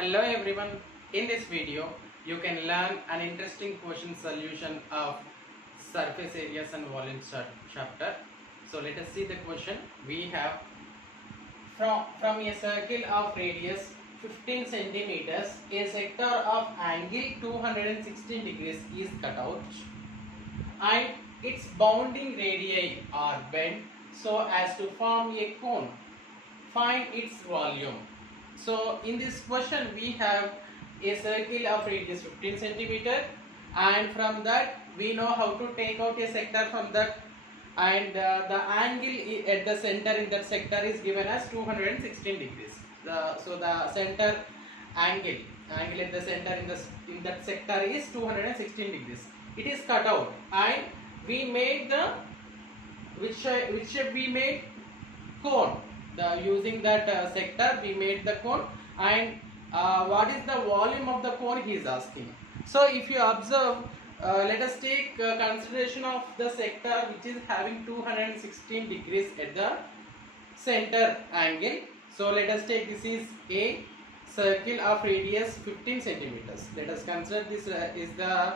Hello everyone, in this video you can learn an interesting question solution of surface areas and volumes chapter. So let us see the question. We have from a circle of radius 15 centimeters, a sector of angle 216 degrees is cut out and its bounding radii are bent so as to form a cone. Find its volume. So in this question we have a circle of radius 15 centimeter, and from that we know how to take out a sector from that, and the angle at the center in that sector is given as 216 degrees. So the center angle at the center in that sector is 216 degrees. It is cut out and we made the which shape we made? Cone. Using that sector we made the cone, and what is the volume of the cone he is asking. So if you observe, let us take consideration of the sector which is having 216 degrees at the center angle. So let us take, this is a circle of radius 15 centimeters. Let us consider this is the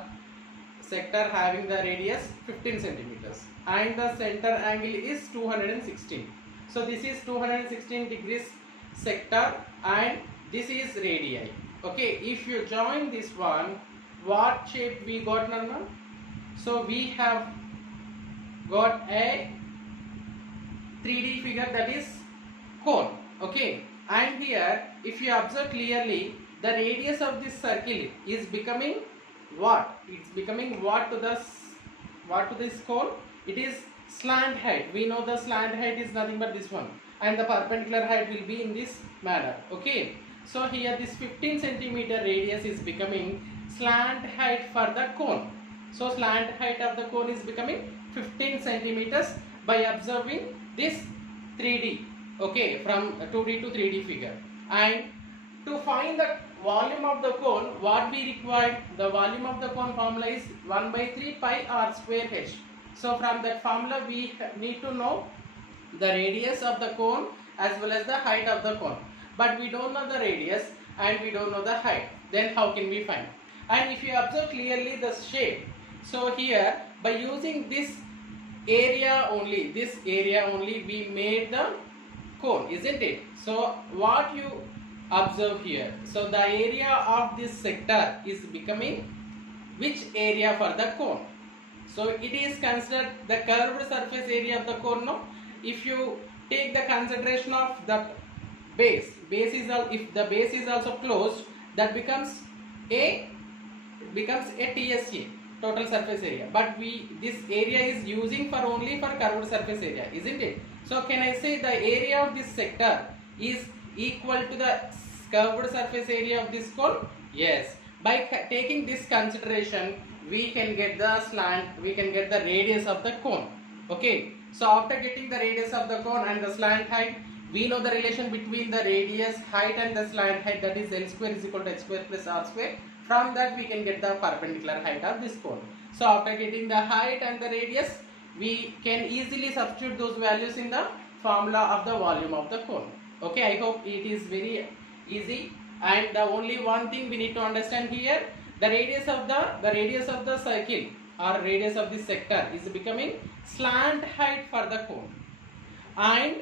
sector having the radius 15 centimeters and the center angle is 216. So this is 216 degrees sector and this is radii. Okay, if you join this one, what shape we got, Narma? So we have got a 3D figure, that is cone. Okay, and here if you observe clearly, the radius of this circle is becoming what? It's becoming what to this cone? It is slant height. We know the slant height is nothing but this one, and the perpendicular height will be in this manner. Okay, so here this 15 centimeter radius is becoming slant height for the cone. So slant height of the cone is becoming 15 centimeters by observing this 3D. Okay, from 2D to 3D figure. And to find the volume of the cone, what we require? The volume of the cone formula is 1 by 3 pi r square h. So from that formula we need to know the radius of the cone as well as the height of the cone. But we don't know the radius and we don't know the height. Then how can we find? And if you observe clearly the shape, so here by using this area only we made the cone, isn't it? So what you observe here, so the area of this sector is becoming which area for the cone? So it is considered the curved surface area of the cone. No, if you take the consideration of the base is if the base is also closed, that becomes a TSA, total surface area. But this area is using for only for curved surface area, isn't it? So can I say the area of this sector is equal to the curved surface area of this cone? Yes. By taking this consideration, we can get the radius of the cone. Okay, so after getting the radius of the cone and the slant height, we know the relation between the radius, height and the slant height, that is L square is equal to h square plus r square. From that we can get the perpendicular height of this cone. So after getting the height and the radius, we can easily substitute those values in the formula of the volume of the cone. Okay, I hope it is very easy. And the only one thing we need to understand here, the radius of the circle or radius of this sector is becoming slant height for the cone, and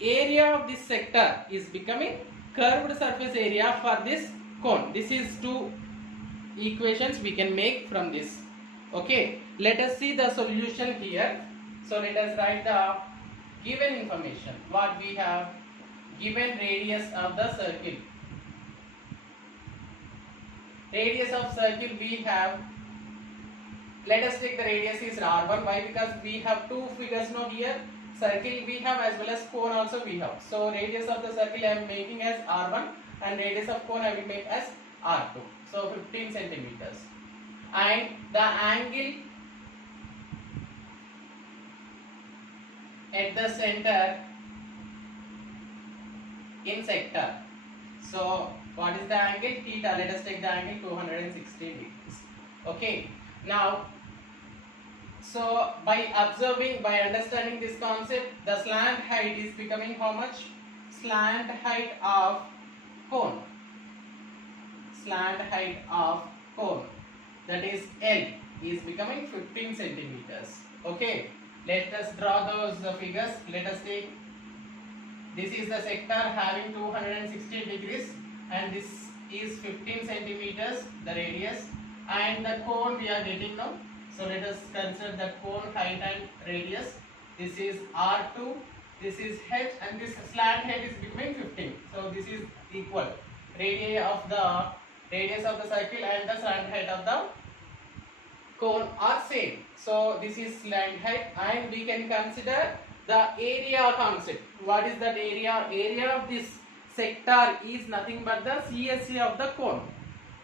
area of this sector is becoming curved surface area for this cone. This is two equations we can make from this. Okay, let us see the solution here. So let us write the given information. What we have given: radius of the circle. Radius of circle we have, let us take the radius is r1. Why? Because we have two figures now here, circle we have as well as cone also we have. So radius of the circle I am making as r1 and radius of cone I will make as r2. So 15 centimeters. And the angle at the center in sector. So what is the angle? Theta. Let us take the angle 260 degrees. Okay. Now, so by understanding this concept, the slant height is becoming how much? Slant height of cone. slant height of cone, that is L, is becoming 15 centimeters. Okay, let us draw those figures. Let us take, this is the sector having 260 degrees and this is 15 centimeters the radius, and the cone we are getting now. So let us consider the cone height and radius. This is R2, this is H, and this slant height is becoming 15. So this is equal. Radius of the circle and the slant height of the cone are same. So this is slant height, and we can consider the area concept. What is that area? Area of this sector is nothing but the CSA of the cone.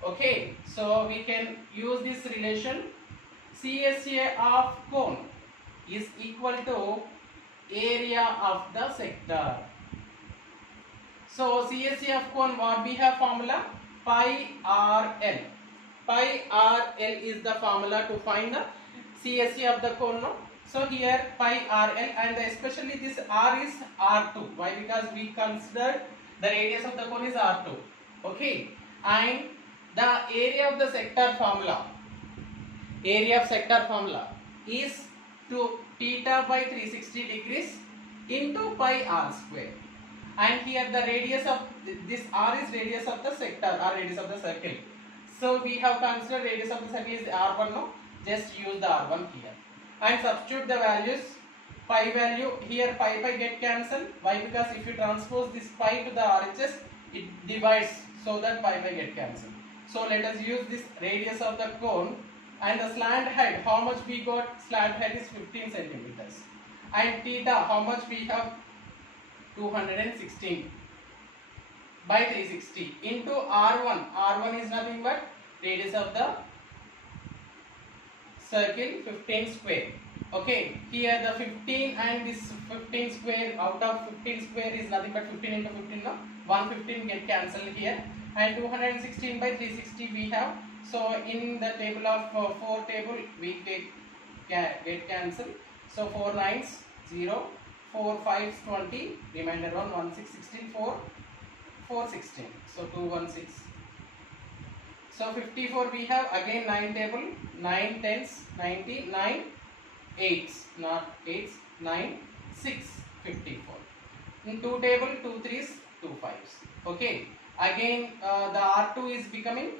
Okay, so we can use this relation. CSA of cone is equal to area of the sector. So CSA of cone, what we have formula? Pi RL. Pi RL is the formula to find the CSA of the cone. No? So here pi RL, and especially this R is R2. Why? Because we considered the radius of the cone is R2. Okay, and the area of the sector formula. Area of sector formula is to theta by 360 degrees into pi r square, and here the radius of this R is radius of the sector or radius of the circle. So we have considered radius of the circle is R1. No, just use the R1 here and substitute the values. Pi value here, pi get cancelled. Why? Because if you transpose this pi to the RHS, it divides, so that pi get cancelled. So let us use this radius of the cone. And the slant height, how much we got? Slant height is 15 centimeters. And theta, how much we have? 216 by 360 into R1. R1 is nothing but radius of the circle, 15 square. Okay, here the 15 and this 15 square, out of 15 square is nothing but 15 into 15. No? 115 get cancelled here. And 216 by 360 we have. So in the table of 4 table we get cancelled. So 4 9s 0, 4 5s 20, remainder 1, 1 6 16, 4 4 16. So 2 1 6. So 54 we have, again 9 table, 9 10s 90, 9 8s, not 8s, 9 6 54. In 2 table 2 3s 2 5s. Okay, again the R2 is becoming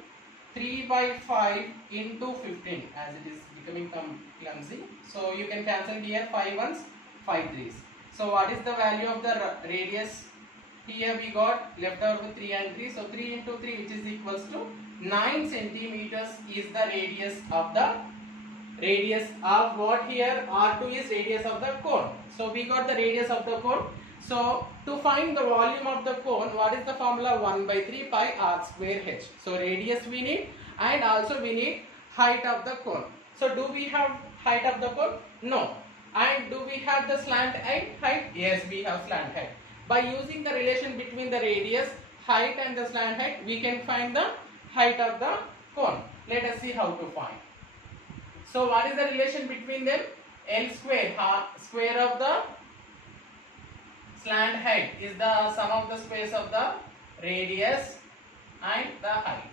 3 by 5 into 15, as it is becoming clumsy. So you can cancel here 5 ones, 5 3s. So what is the value of the radius? Here we got left out with 3 and 3. So 3 into 3, which is equals to 9 centimeters is the radius of what here? R2 is radius of the cone. So we got the radius of the cone. So to find the volume of the cone, what is the formula? 1 by 3 pi r square h. So radius we need, and also we need height of the cone. So do we have height of the cone? No. And do we have the slant height? Yes, we have slant height. By using the relation between the radius, height and the slant height, we can find the height of the cone. Let us see how to find. So what is the relation between them? L square, square of the slant height is the sum of the squares of the radius and the height.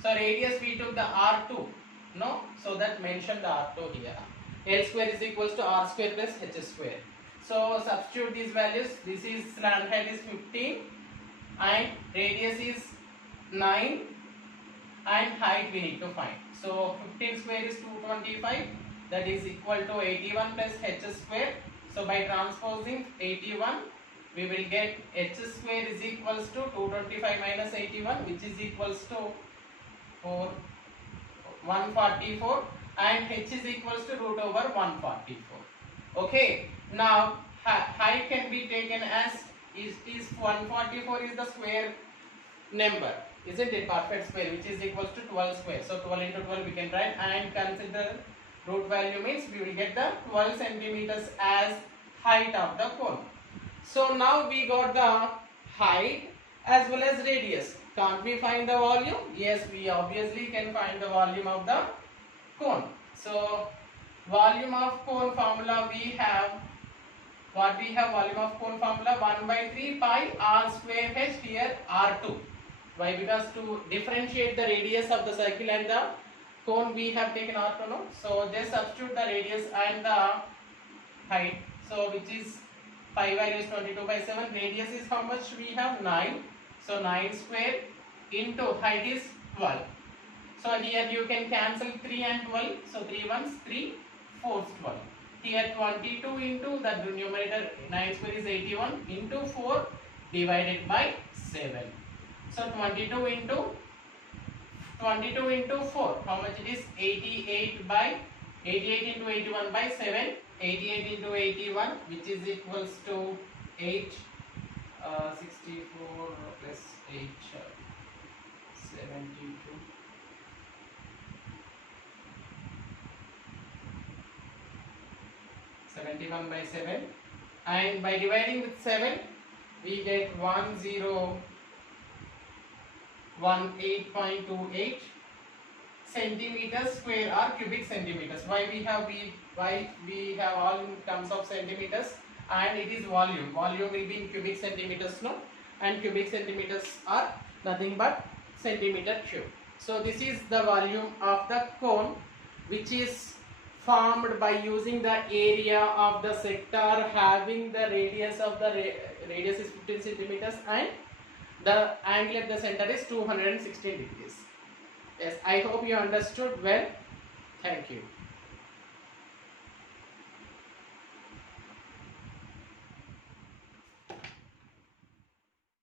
So radius we took the R2, no? So that mention the R2 here. L square is equals to R square plus H square. So substitute these values. This is slant height is 15 and radius is 9 and height we need to find. So 15 square is 225, that is equal to 81 plus H square. So by transposing 81, we will get H square is equals to 225 minus 81, which is equals to 144, and H is equals to root over 144. Okay, now height can be taken as is 144 is the square number, isn't it? Perfect square, which is equals to 12 square. So 12 into 12 we can write, and consider root value means we will get the 12 centimeters as height of the cone. So now we got the height as well as radius. Can't we find the volume? Yes, we obviously can find the volume of the cone. So volume of cone formula we have, volume of cone formula 1 by 3 pi r square h, here R2. Why? Because to differentiate the radius of the circle and the cone, we have taken ortho. So just substitute the radius and the height. So which is pi value is 22 by 7. Radius is how much we have? 9. So 9 square into height is 12. So here you can cancel 3 and 12. So 3 ones 3, 4 12. Here 22 into the numerator 9 square is 81 into 4 divided by 7. So 22 into 4. How much it is? 88 by 88 into 81 by 7. 88 into 81, which is equals to 8. 64 plus 8. 72. 71 by 7, and by dividing with 7 we get 1018.28 centimeters square or cubic centimeters. Why we have all in terms of centimeters, and it is volume. Volume will be in cubic centimeters, no, and cubic centimeters are nothing but centimeter cube. So this is the volume of the cone, which is formed by using the area of the sector having the radius of the radius is 15 centimeters and the angle at the center is 216 degrees. Yes, I hope you understood well. Thank you.